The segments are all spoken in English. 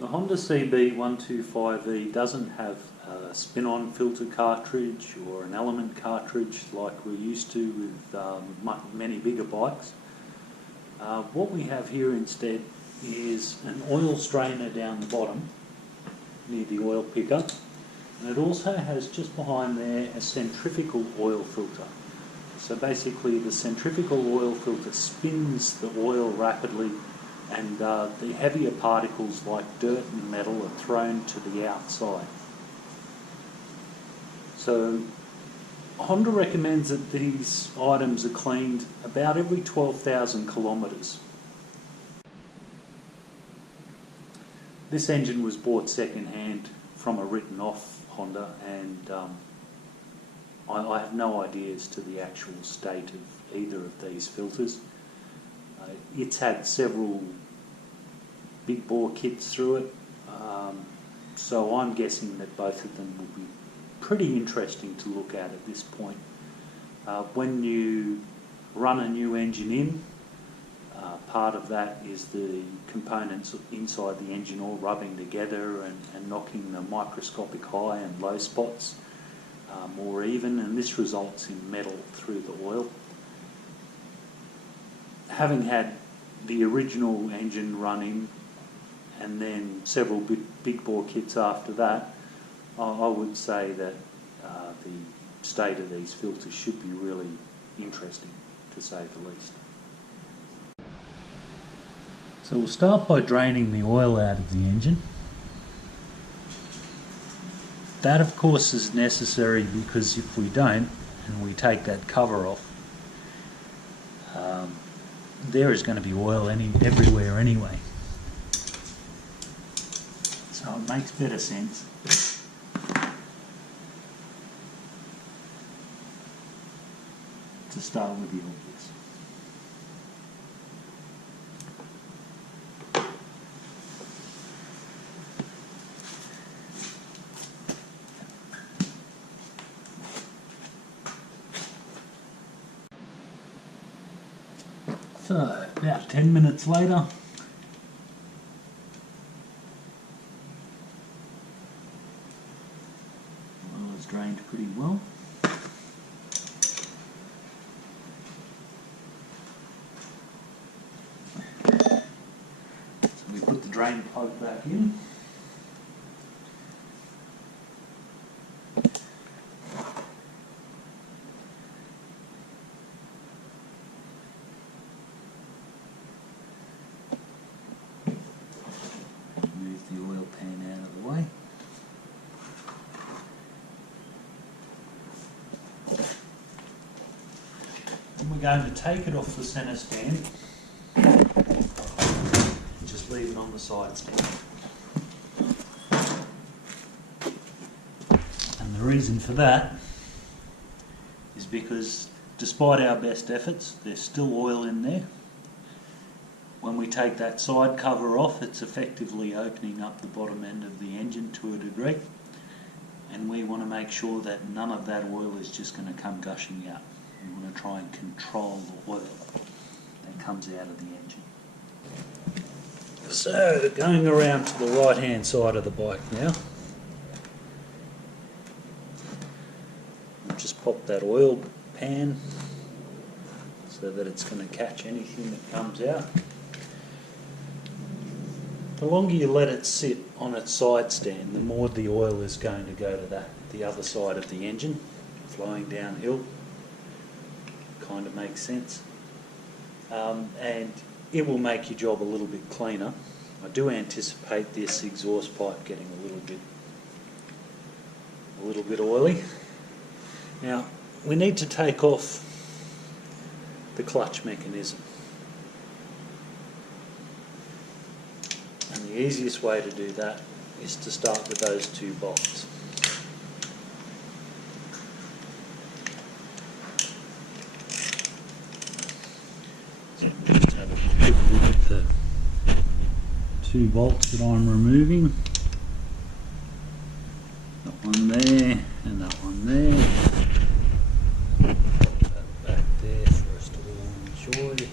The Honda CB125E doesn't have a spin-on filter cartridge or an element cartridge like we're used to with many bigger bikes. What we have here instead is an oil strainer down the bottom near the oil pickup, and it also has just behind there a centrifugal oil filter. So basically the centrifugal oil filter spins the oil rapidly, and the heavier particles like dirt and metal are thrown to the outside. So Honda recommends that these items are cleaned about every 12,000 kilometres. This engine was bought second-hand from a written-off Honda, and I have no idea as to the actual state of either of these filters. It's had several big bore kits through it, so I'm guessing that both of them will be pretty interesting to look at this point. When you run a new engine in, part of that is the components inside the engine all rubbing together and knocking the microscopic high and low spots more even, and this results in metal through the oil. Having had the original engine running and then several big bore kits after that, I would say that the state of these filters should be really interesting, to say the least. So we'll start by draining the oil out of the engine. That of course is necessary because if we don't, and we take that cover off, there is going to be oil everywhere anyway. So it makes better sense to start with the obvious. So, about 10 minutes later, oil is drained pretty well. So we put the drain plug back in. We're going to take it off the centre stand and just leave it on the side stand. And the reason for that is because despite our best efforts, there's still oil in there. When we take that side cover off, it's effectively opening up the bottom end of the engine to a degree, and we want to make sure that none of that oil is just going to come gushing out. We want to try and control the oil that comes out of the engine. So, going around to the right hand side of the bike now. We'll just pop that oil pan so that it's going to catch anything that comes out. The longer you let it sit on its side stand, the more the oil is going to go to the other side of the engine, flowing downhill. Kind of makes sense, and it will make your job a little bit cleaner. I do anticipate this exhaust pipe getting a little bit oily. Now we need to take off the clutch mechanism, and the easiest way to do that is to start with those two bolts. Just have a quick look at the two bolts that I'm removing. That one there and that one there. Put that back there for us to all enjoy.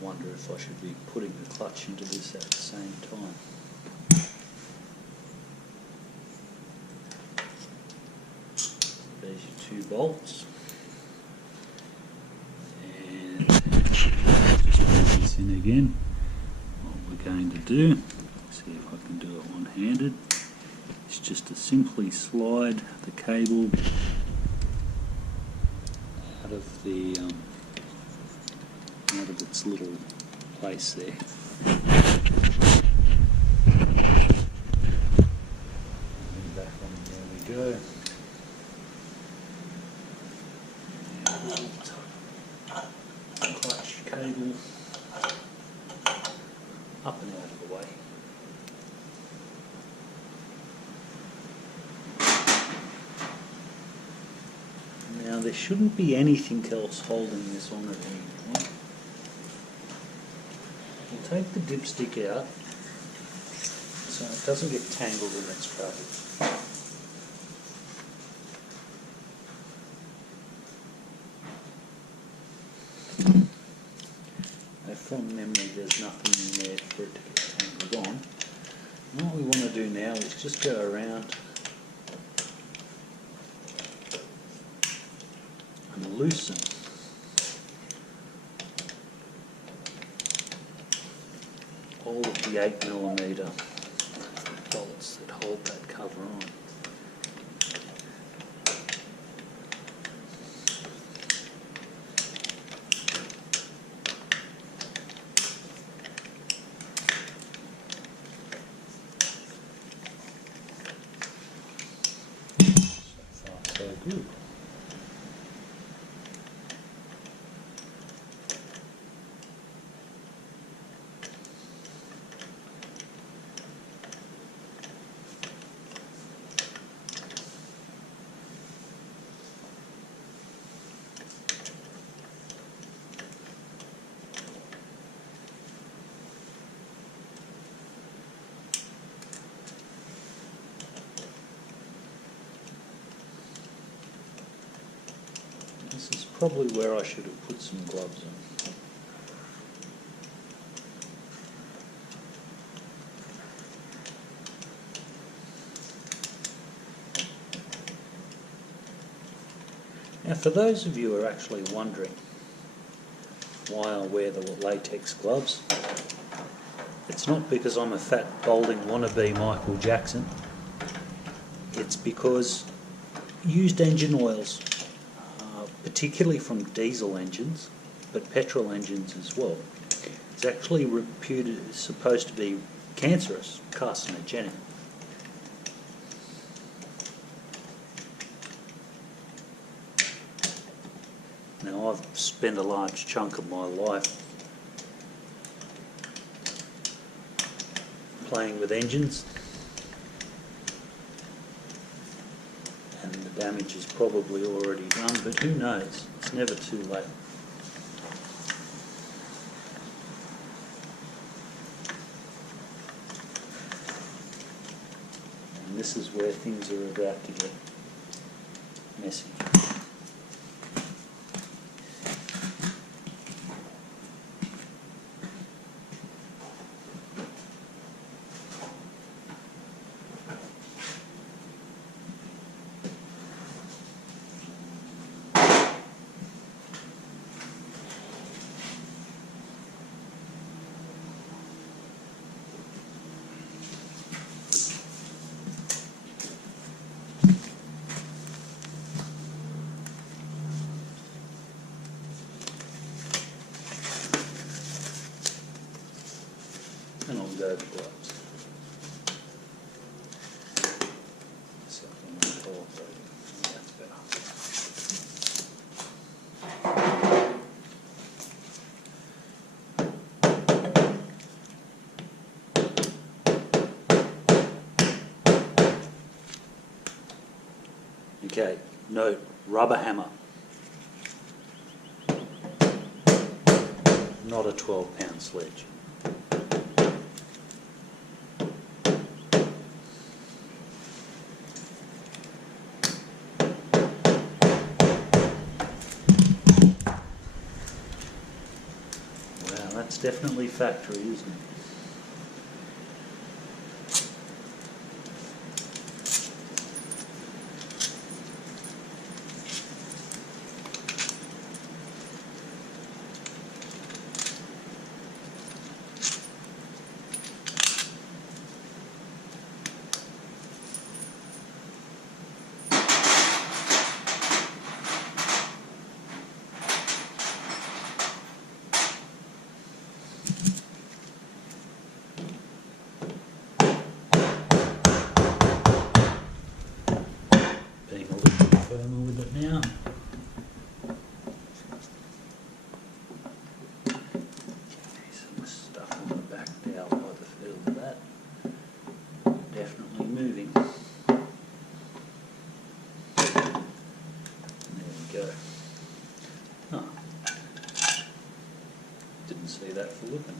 wonder if I should be putting the clutch into this at the same time. There's your 2 bolts. And just put this in again. What we're going to do, see if I can do it one-handed, is just to simply slide the cable out of the out of its little place there. And back on, there we go. And clutch cable up and out of the way. Now there shouldn't be anything else holding this on at any point. We'll take the dipstick out so it doesn't get tangled in its travel. Now from memory there's nothing in there for it to get tangled on. And what we want to do now is just go around and loosen all of the 8mm bolts that hold that cover on. So far so good. This is probably where I should have put some gloves on. Now for those of you who are actually wondering why I wear the latex gloves, it's not because I'm a fat balding wannabe Michael Jackson, it's because used engine oils, particularly from diesel engines, but petrol engines as well, it's actually reputed supposed to be cancerous, carcinogenic. Now I've spent a large chunk of my life playing with engines, and the damage is probably already done, but who knows, it's never too late. And this is where things are about to get messy. And I'll go the gloves. So I'm going to pull it. That's better. Okay, note, rubber hammer. Not a 12-pound sledge. That's definitely factory, isn't it? Being a little bit firmer with it now. Some stuff on the back dowel by the feel of that. Definitely moving. There we go. Oh. Didn't see that for looking.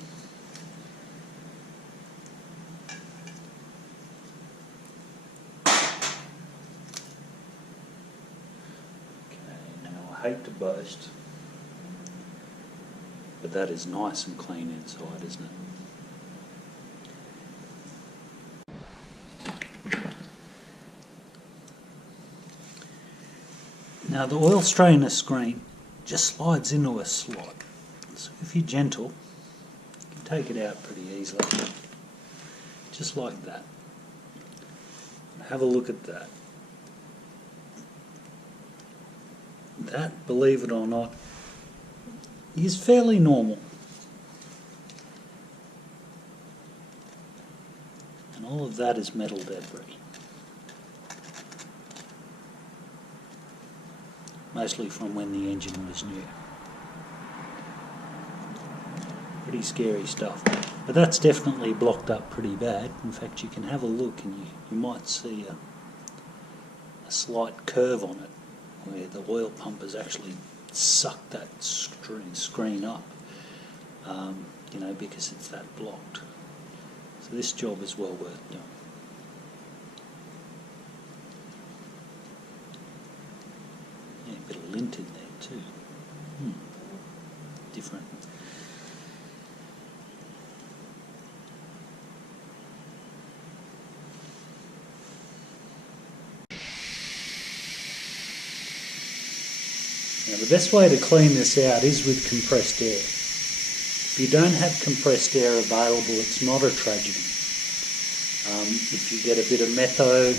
I hate to boast, but that is nice and clean inside, isn't it? Now the oil strainer screen just slides into a slot, so if you're gentle, you can take it out pretty easily, just like that. Have a look at that. That, believe it or not, is fairly normal. And all of that is metal debris. Mostly from when the engine was new. Pretty scary stuff. But that's definitely blocked up pretty bad. In fact, you can have a look and you might see a slight curve on it, where the oil pump has actually sucked that screen up, you know, because it's that blocked. So this job is well worth doing. Yeah, a bit of lint in there too. Different. Now the best way to clean this out is with compressed air. If you don't have compressed air available, it's not a tragedy. If you get a bit of metho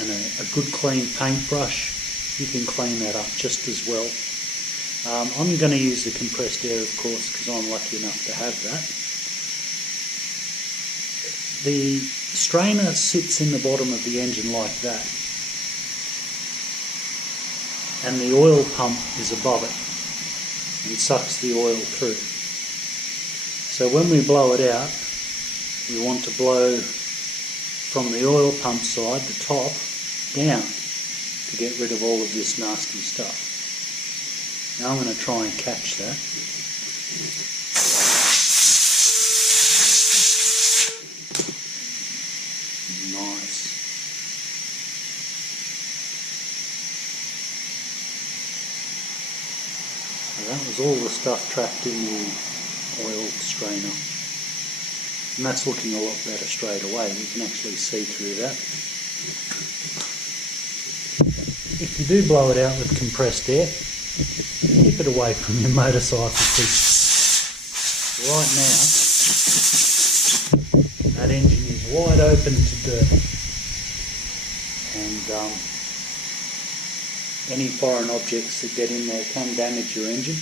and a good clean paintbrush, you can clean that up just as well. I'm going to use the compressed air, of course, because I'm lucky enough to have that. The strainer sits in the bottom of the engine like that, and the oil pump is above it and sucks the oil through. So when we blow it out, we want to blow from the oil pump side, the top, down to get rid of all of this nasty stuff. Now I'm going to try and catch that. Nice. So that was all the stuff trapped in the oil strainer. And that's looking a lot better straight away. We can actually see through that. If you do blow it out with compressed air, keep it away from your motorcycle, because right now that engine is wide open to dirt, and any foreign objects that get in there can damage your engine.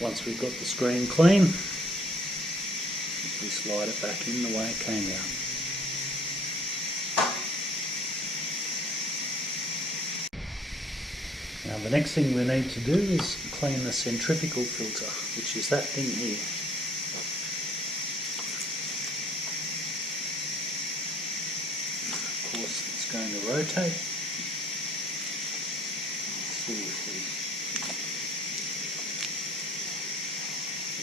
Once we've got the screen clean, we slide it back in the way it came out. Now the next thing we need to do is clean the centrifugal filter, which is that thing here. Of course it's going to rotate. Let's see if we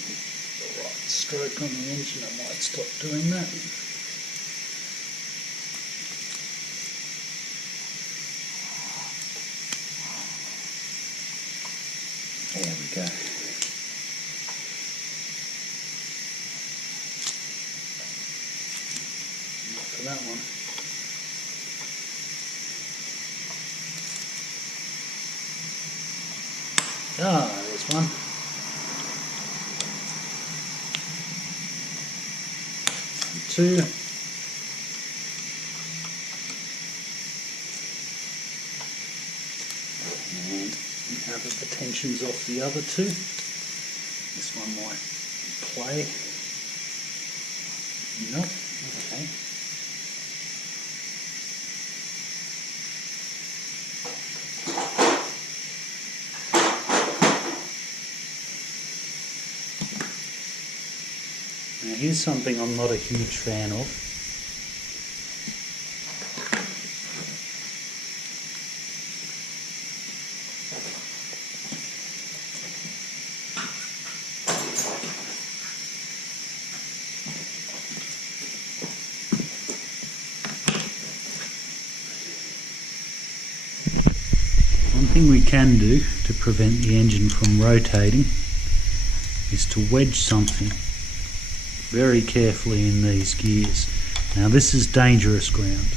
get the right stroke on the engine, I might stop doing that. for that one. Ah, there's one. Two. And now that the tension's off the other two, this one might play. Nope, okay. Now here's something I'm not a huge fan of. One thing we can do to prevent the engine from rotating is to wedge something very carefully in these gears. Now this is dangerous ground,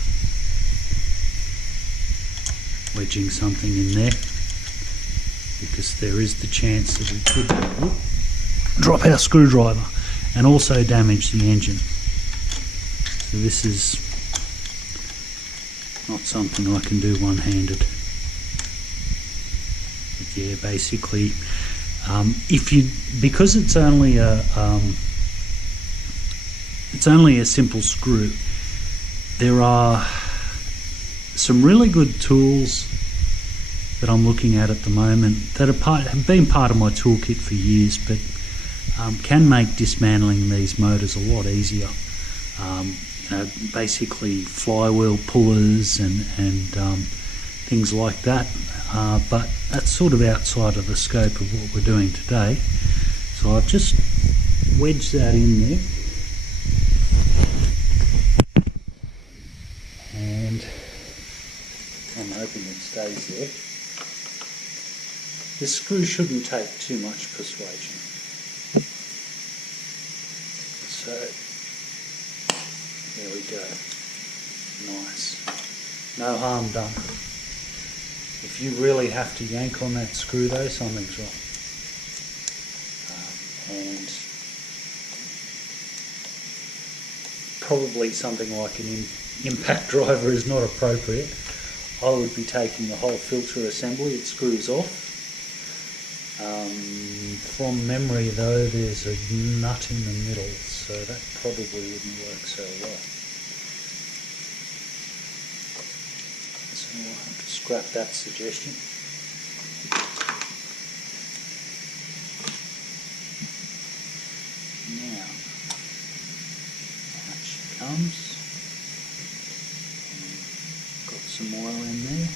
wedging something in there, because there is the chance that we could drop our screwdriver and also damage the engine. So this is not something I can do one-handed. But yeah, basically, because it's only a simple screw, there are some really good tools that I'm looking at the moment that have been part of my toolkit for years, but can make dismantling these motors a lot easier. Basically flywheel pullers and things like that. But that's sort of outside of the scope of what we're doing today. So I've just wedged that in there. And I'm hoping it stays there. This screw shouldn't take too much persuasion. So, there we go. Nice. No harm done. If you really have to yank on that screw though, something's wrong. And probably something like an impact driver is not appropriate. I would be taking the whole filter assembly, it screws off. From memory though, there's a nut in the middle, so that probably wouldn't work so well. So I'll have to scrap that suggestion. Now, out she comes. Got some oil in there.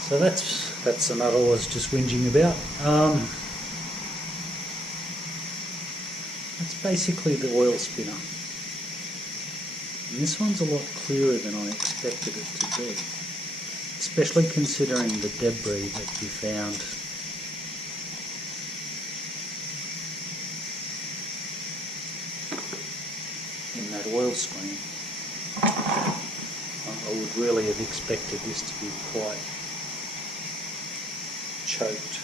So that's the nut I was just whinging about. That's basically the oil spinner. And this one's a lot clearer than I expected it to be, especially considering the debris that you found in that oil screen. I would really have expected this to be quite choked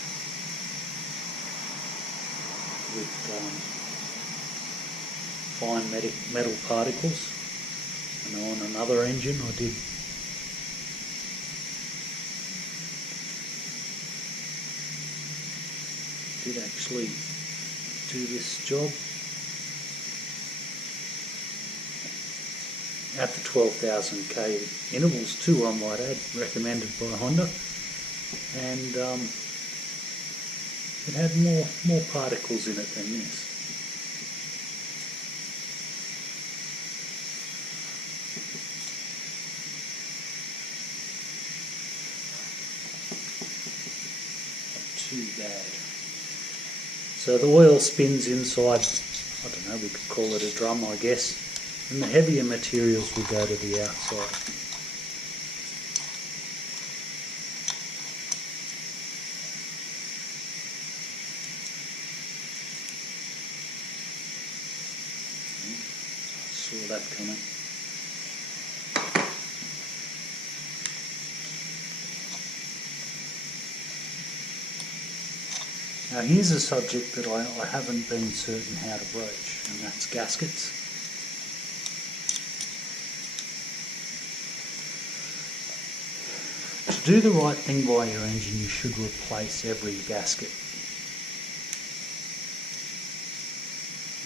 with fine metal particles. And on another engine I did actually do this job at the 12,000k intervals too, I might add, recommended by Honda, and it had more particles in it than this. Too bad. So the oil spins inside, I don't know, we could call it a drum I guess, and the heavier materials will go to the outside. saw that coming. Now here's a subject that I haven't been certain how to broach, and that's gaskets. To do the right thing by your engine, you should replace every gasket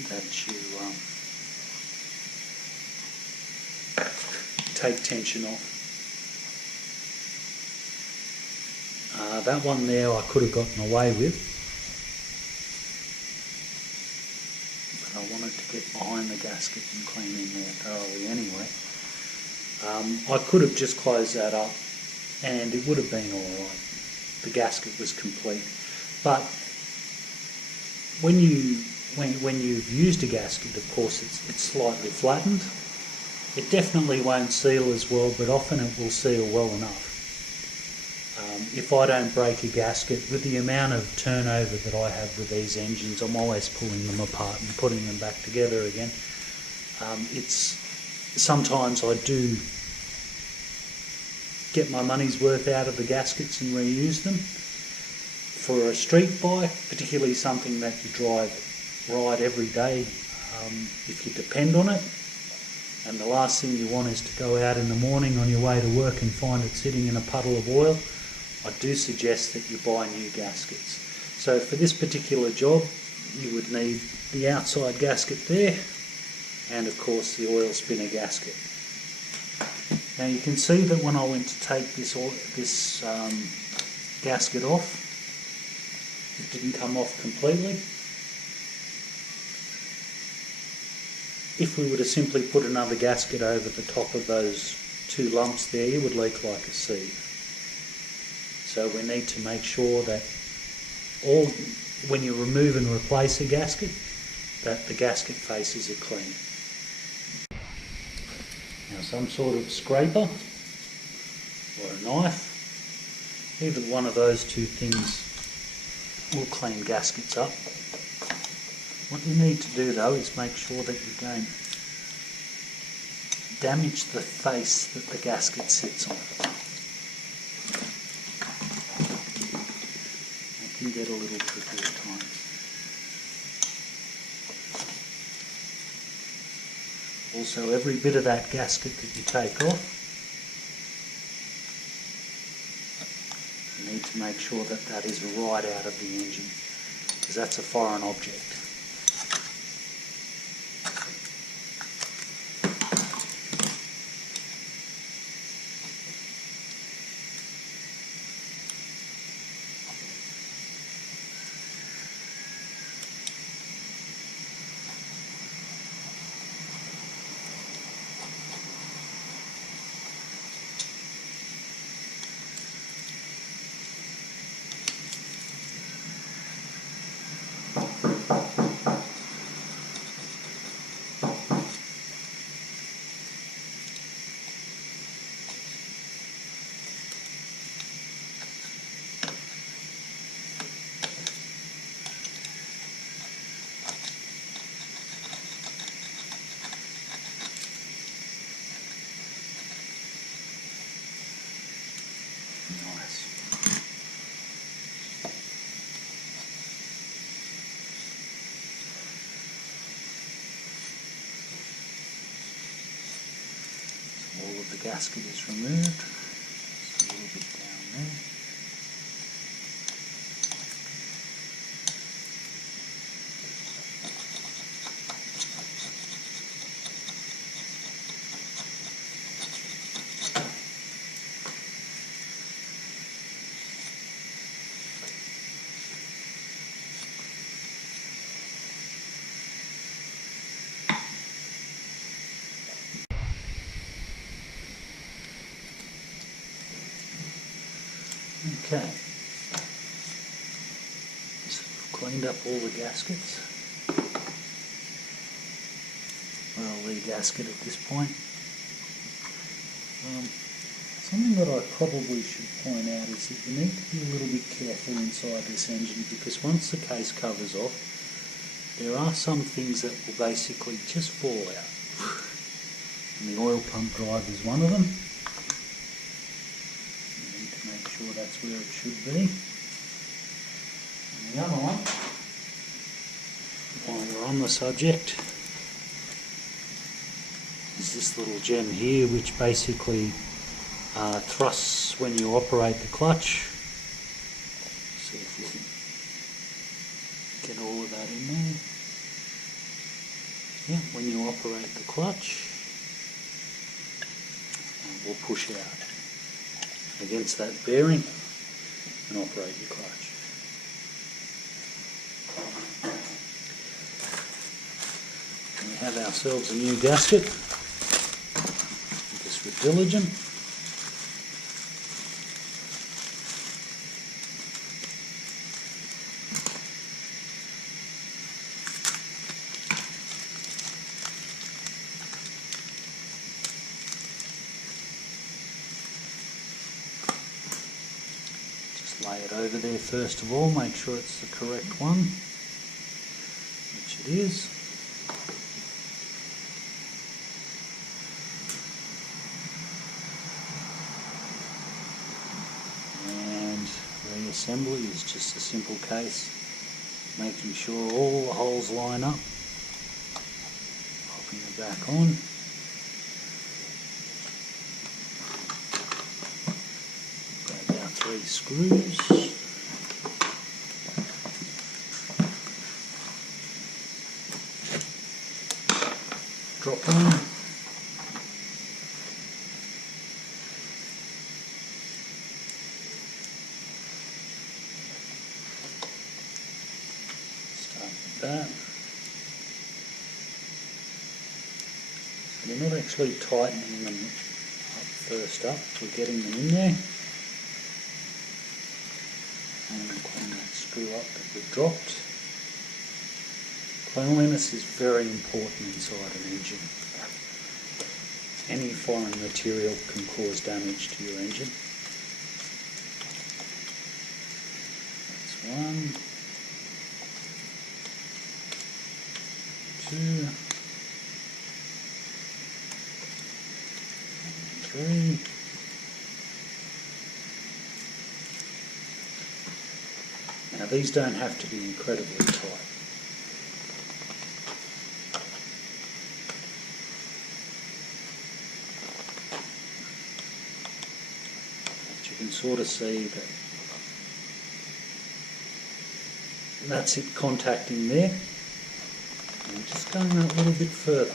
that you take tension off. That one there I could have gotten away with, but I wanted to get behind the gasket and clean in there thoroughly anyway. I could have just closed that up and it would have been alright. The gasket was complete. But when you've used a gasket, of course it's slightly flattened. It definitely won't seal as well, but often it will seal well enough. If I don't break a gasket, with the amount of turnover that I have with these engines, I'm always pulling them apart and putting them back together again. Sometimes I do get my money's worth out of the gaskets and reuse them. For a street bike, particularly something that you ride every day, if you depend on it, and the last thing you want is to go out in the morning on your way to work and find it sitting in a puddle of oil, I do suggest that you buy new gaskets. So for this particular job, you would need the outside gasket there, and of course the oil spinner gasket. Now you can see that when I went to take this gasket off, it didn't come off completely. If we were to simply put another gasket over the top of those two lumps there, it would leak like a sieve. So we need to make sure that when you remove and replace a gasket, that the gasket faces are clean. Now some sort of scraper or a knife, either one of those two things will clean gaskets up. What you need to do though is make sure that you don't damage the face that the gasket sits on. It can get a little tricky at times. Also, every bit of that gasket that you take off, you need to make sure that that is right out of the engine, because that's a foreign object. All of the gasket is removed. Just a little bit down there. Okay, so we've cleaned up all the gaskets. Well, the gasket at this point. Something that I probably should point out is that you need to be a little bit careful inside this engine, because once the case covers off, there are some things that will basically just fall out. And the oil pump drive is one of them. You need to make sure that's where it should be. And the other one, while we're on the subject, is this little gem here, which basically thrusts when you operate the clutch. See if you can get all of that in there. Yeah, when you operate the clutch, will push out against that bearing and operate your clutch. And we have ourselves a new gasket. This with diligent. Lay it over there first of all, make sure it's the correct one, which it is. And reassembly is just a simple case, making sure all the holes line up, popping it back on. Three screws. Drop on. Start with that. So we're not actually tightening them up first up, we're getting them in there. And clean that screw up that we've dropped. Cleanliness is very important inside an engine. Any foreign material can cause damage to your engine. That's 1, 2, 3. Now these don't have to be incredibly tight. But you can sort of see that that's it contacting there. And just going a little bit further.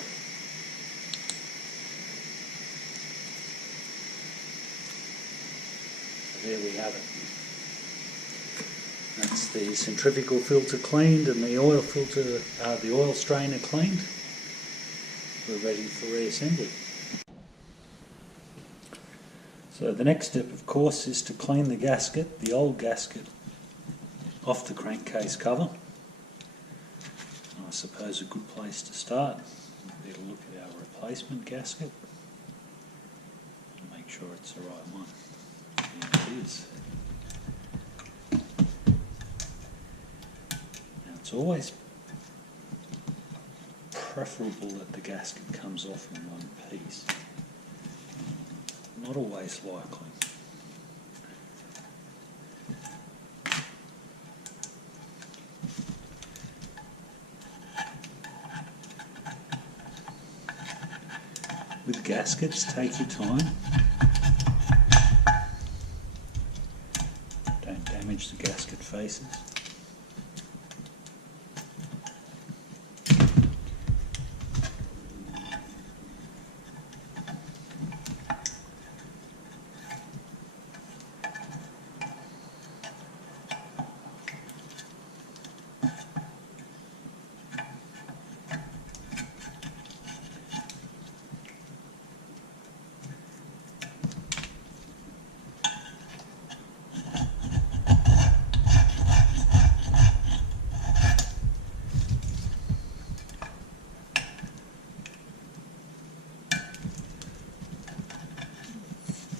There we have it. That's the centrifugal filter cleaned and the oil filter, the oil strainer cleaned. We're ready for reassembly. So the next step, of course, is to clean the gasket, the old gasket, off the crankcase cover. I suppose a good place to start would be to look at our replacement gasket and make sure it's the right one. Yeah, it is. It's always preferable that the gasket comes off in one piece. Not always likely. With gaskets, take your time. Don't damage the gasket faces.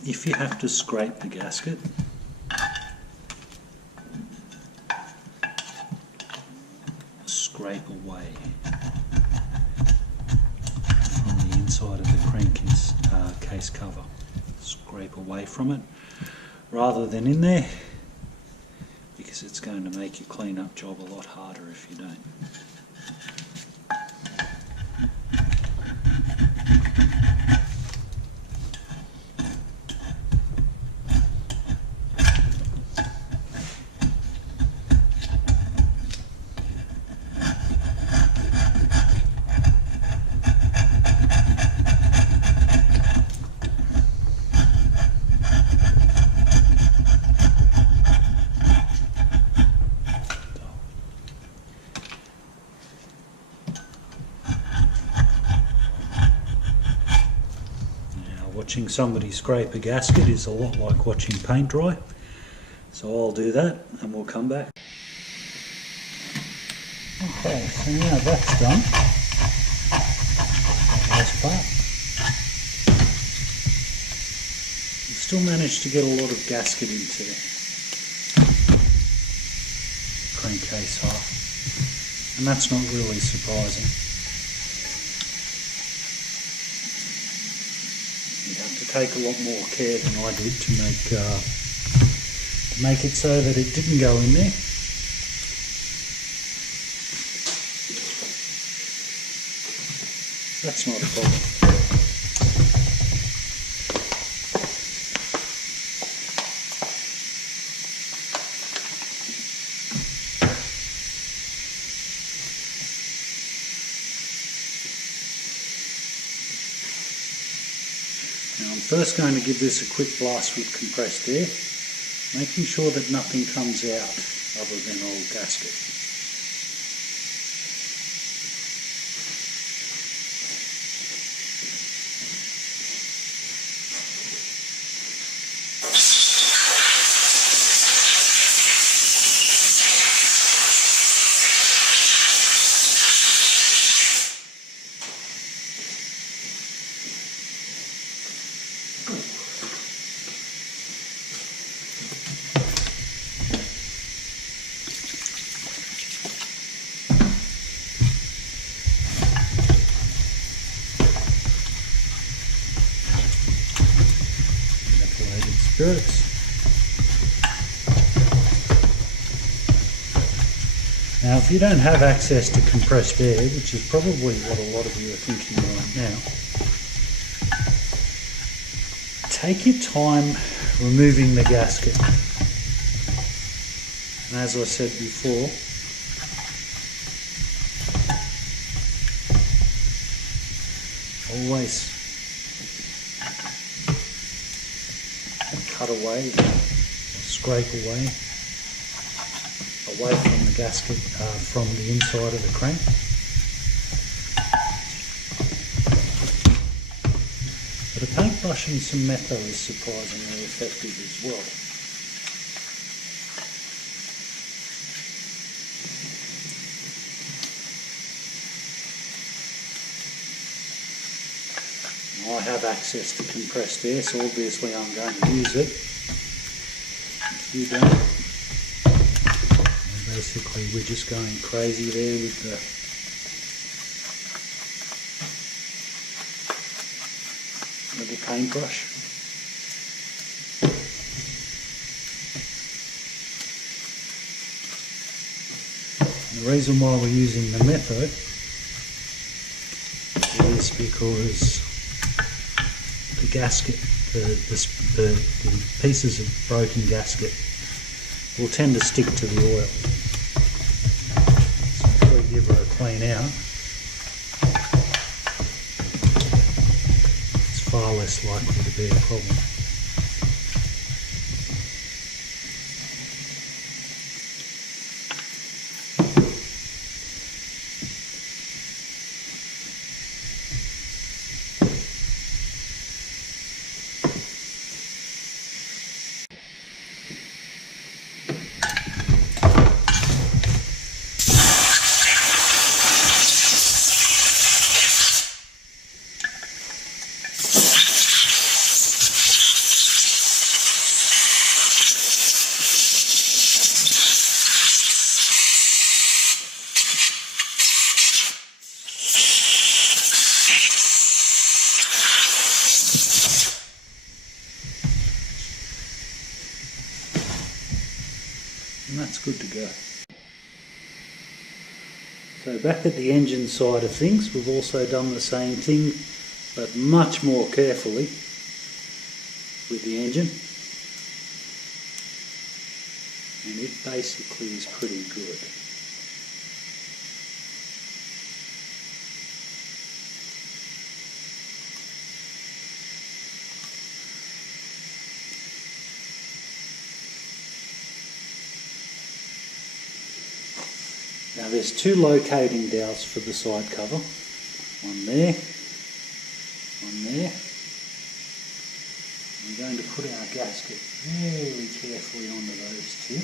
If you have to scrape the gasket, scrape away from the inside. inside of the crankcase case cover. Scrape away from it rather than in there, because it's going to make your clean-up job a lot harder if you don't. Watching somebody scrape a gasket is a lot like watching paint dry, so I'll do that and we'll come back. Okay, so now that's done, last part. We still managed to get a lot of gasket into the crankcase half, and that's not really surprising. Take a lot more care than I did to make it so that it didn't go in there. That's not a problem. Now I'm first going to give this a quick blast with compressed air, making sure that nothing comes out other than old gasket. Spirits. Now if you don't have access to compressed air, which is probably what a lot of you are thinking right now, take your time removing the gasket. And as I said before, always cut away, or scrape away from the gasket, from the inside of the crank. But a paintbrush and some metho is surprisingly effective as well. I have access to compressed air, so obviously I'm going to use it. If you don't, and basically we're just going crazy there with the paintbrush. And the reason why we're using the method is because the gasket, the pieces of broken gasket will tend to stick to the oil. So if we give her a clean out, it's far less likely to be a problem. and that's good to go. So back at the engine side of things, we've also done the same thing, but much more carefully with the engine, and it basically is pretty good. Now there's two locating dowels for the side cover, one there, one there. We're going to put our gasket very carefully onto those two.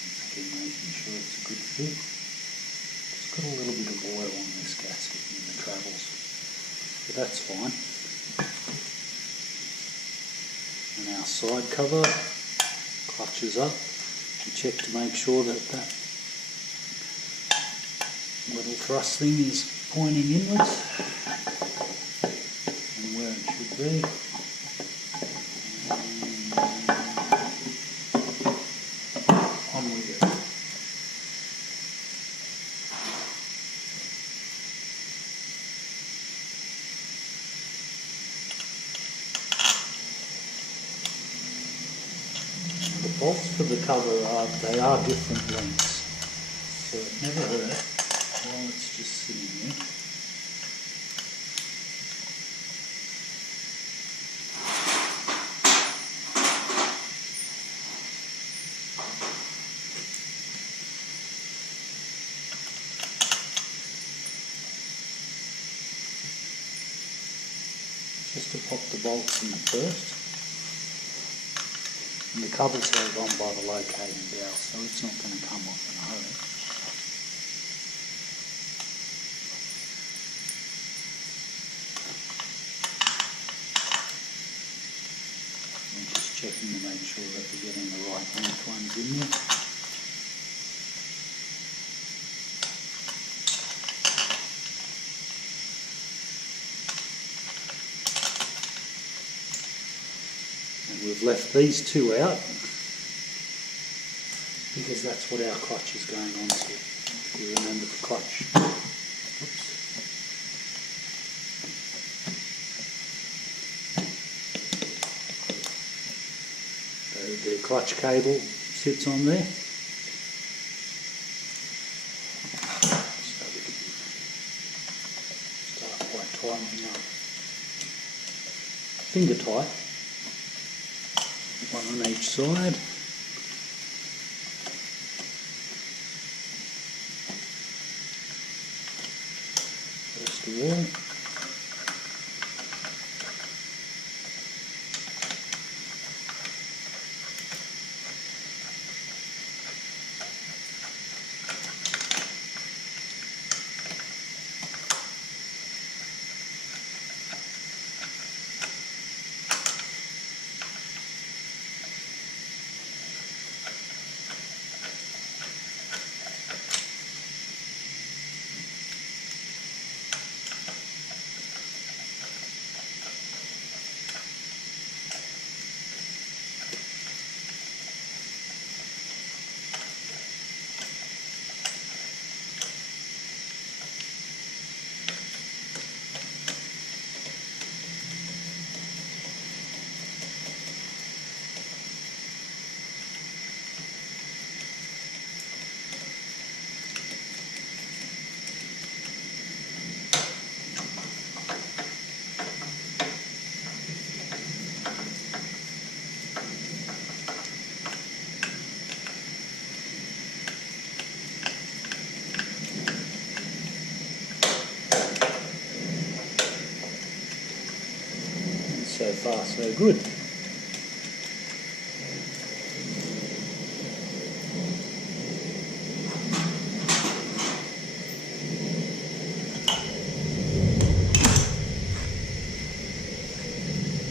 Once again, making sure it's a good fit. Got a little bit of oil on this gasket in the travels, but that's fine. And our side cover clutches up. You check to make sure that that little thrust thing is pointing inwards and where it should be. And on we go. The bolts for the cover they are different lengths, so it never hurt while it's just sitting there. Just to pop the bolts in first. And the cover's held on by the locating dowel, so it's not going to come off in a hurry. We're just checking to make sure that we're getting the right length ones in there. We've left these two out because that's what our clutch is going on to. If you remember the clutch. Oops. So the clutch cable sits on there. So we can start by tightening up. Finger tight. One on each side. First of all. So far, so good.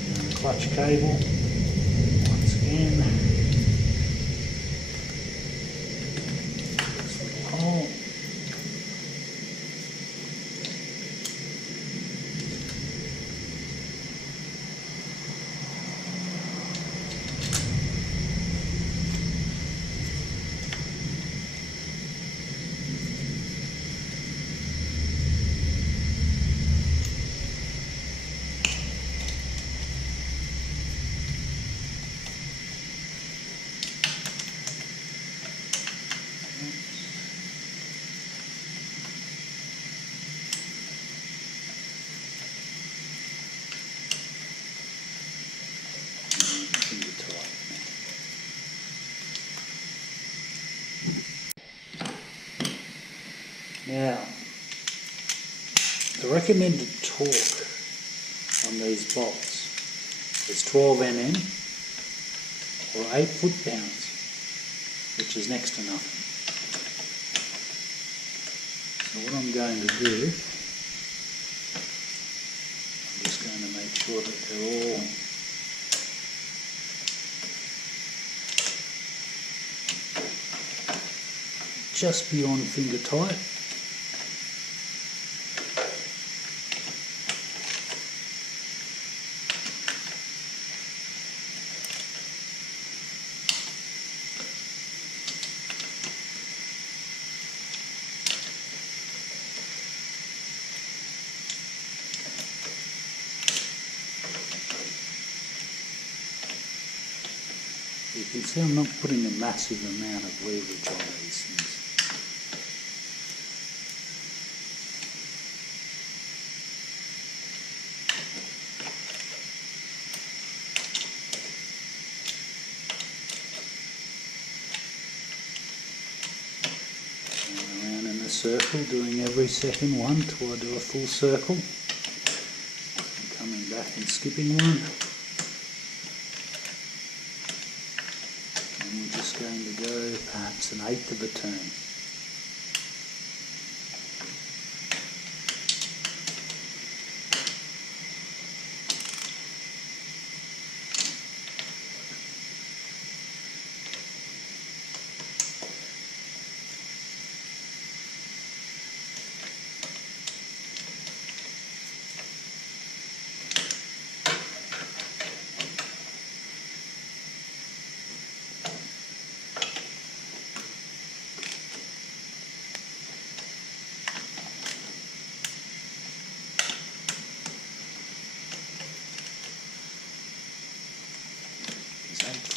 And the clutch cable, once again. Now, the recommended torque on these bolts is 12 Nm or 8 foot-pounds, which is next to nothing. So what I'm going to do, I'm just going to make sure that they're all just beyond finger tight. You can see I'm not putting a massive amount of leverage on these things. Going around in a circle, doing every second one till I do a full circle. And coming back and skipping one. And we're just going to go perhaps an eighth of a turn.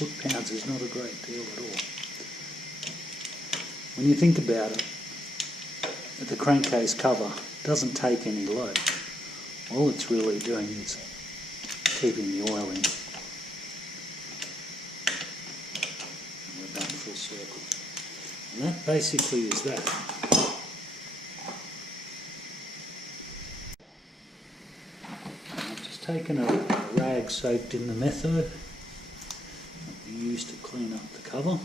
Foot-pounds is not a great deal at all. When you think about it, the crankcase cover doesn't take any load. All it's really doing is keeping the oil in. And we're done full circle. And that basically is that. I've just taken a rag soaked in the metho used to clean up the cover. I'm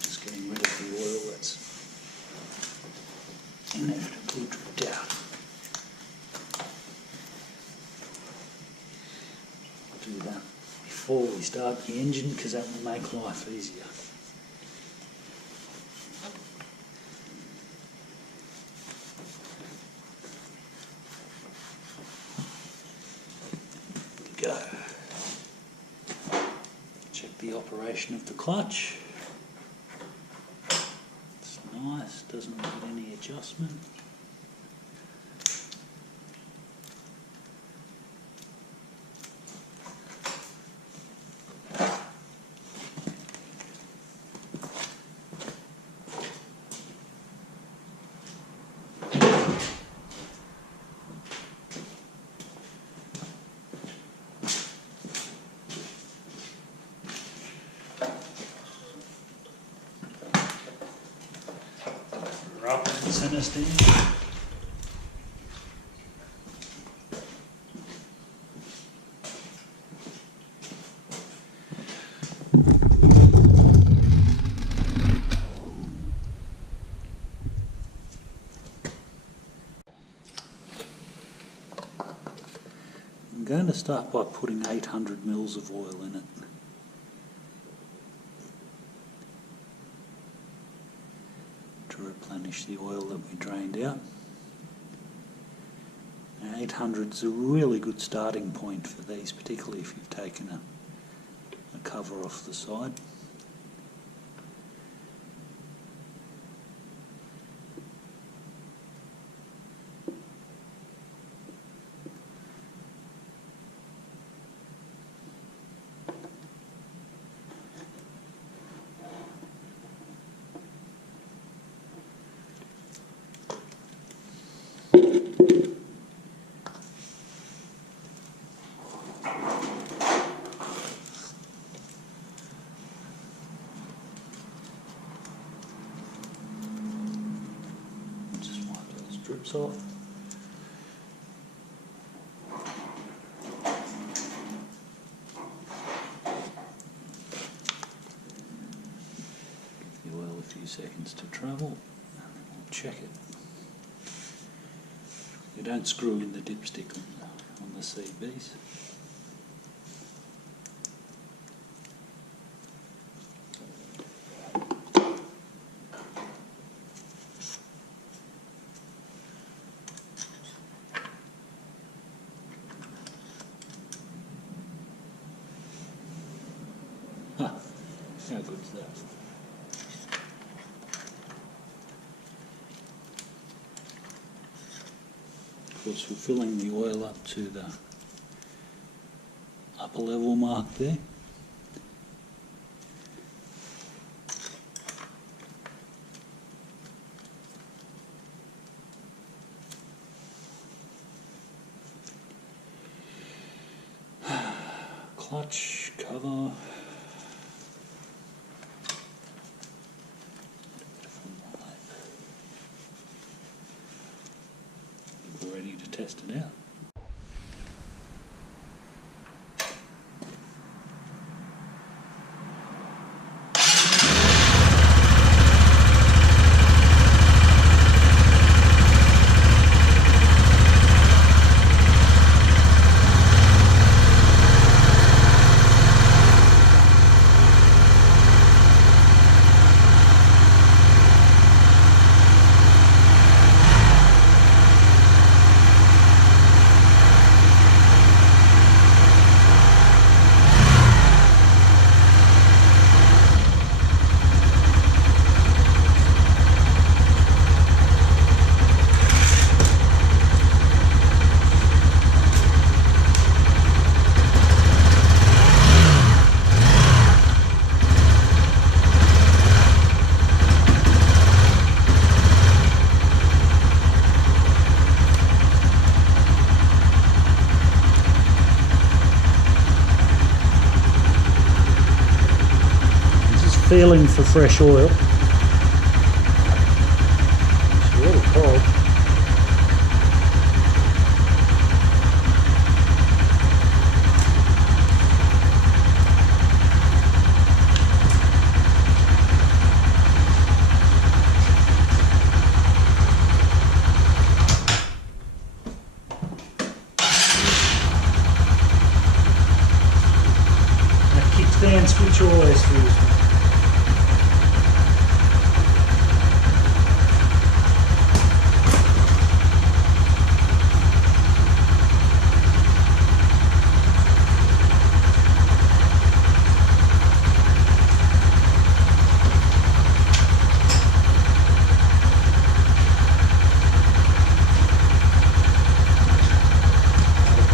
just getting rid of the oil that's inevitably dripped out. I'll do that before we start the engine because that will make life easier. Go. Check the operation of the clutch. It's nice, doesn't need any adjustment. Up and center stand. I'm going to start by putting 800 mils of oil in it. To replenish the oil that we drained out. Now 800 is a really good starting point for these, particularly if you've taken a cover off the side. drips off. Give the oil a few seconds to travel and then we'll check it. You don't screw in the dipstick on the CBs. How good is that? Of course, we're filling the oil up to the upper level mark there. Clutch, cover. We're ready to test it out. Feeling for fresh oil. It's a little cold. That kickstand switch always feels good.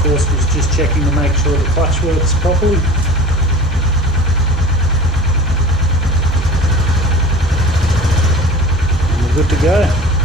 Of course, was just checking to make sure the clutch works properly. And we're good to go.